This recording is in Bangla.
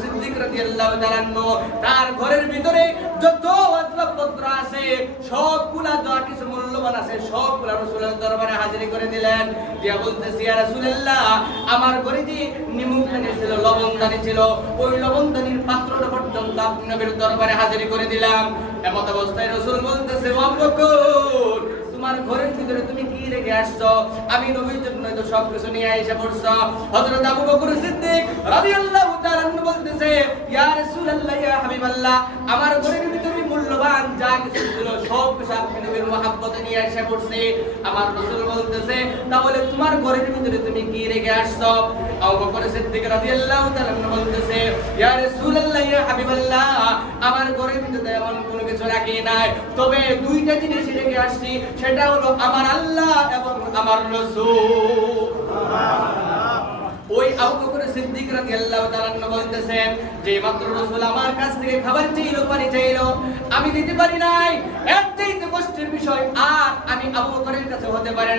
সিদ্দিক রাদিয়াল্লাহু তাআলা আনহু তার ঘরের ভিতরে যত আসবাবপত্র আছে সবগুলা যা কিছু মূল্যবান আছে সবগুলা রাসূলের দরবারে হাজির করে দিলেন। দিয়া বলতেছি ইয়া রাসূলুল্লাহ, আমার ঘরে যে নিমুখানি ছিল, লবণদানি ছিল, ওই লবণদানির পাত্রটা পর্যন্ত আপনি নবীর দরবারে হাজির করে দিলাম। এমত অবস্থায় রাসূল বলতেছে, ও আবু বকর, তোমার ঘরের ভিতরে তুমি কি রেখে আসছো? আমি নবীর জন্য তো সবকিছু নিয়ে এসে পড়ছো। হযরত আবু বকর সিদ্দিক রাদিয়াল্লাহু তাআলা আনহু বলতেছে, ইয়া রাসূলুল্লাহ, ইয়া হাবিবাল্লাহ, আমার ঘরের ভিতরে মূল্যবান যা কিছু ছিল সবকিছু আপনি নবীর মহব্বতে নিয়ে এসে পড়ছি। আমার রাসূল বলতেছে, তাহলে তোমার ঘরের ভিতরে তুমি কি রেখে আসছো? আবু বকর সিদ্দিক রাদিয়াল্লাহু তাআলা আনহু বলতেছে, ইয়া রাসূলুল্লাহ, ইয়া হাবিবাল্লাহ, আমার ঘরের ভিতরে এমন কোনো কিছু রাখি নাই, তবে দুইটা জিনিস রেখে আসছি, সেটা হলো আমার আল্লাহ এবং আমার রাসূল। ওই আবু বকর সিদ্দিক রাদিয়াল্লাহু তাআলা আনহু বলতেছেন যে মাত্র রাসূল আমার কাছ থেকে খাবার চাইলো, পানি চাইলো, আমি দিতে পারি নাই। এর চাইতে কষ্টের বিষয় আর আমি আবু বকরের কাছে হতে পারে না।